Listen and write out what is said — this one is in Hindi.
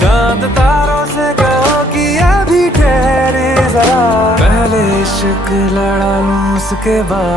चांद तारों से कहो कि अभी ठहरे जरा, पहले इश्क लड़ा लूं उसके बाद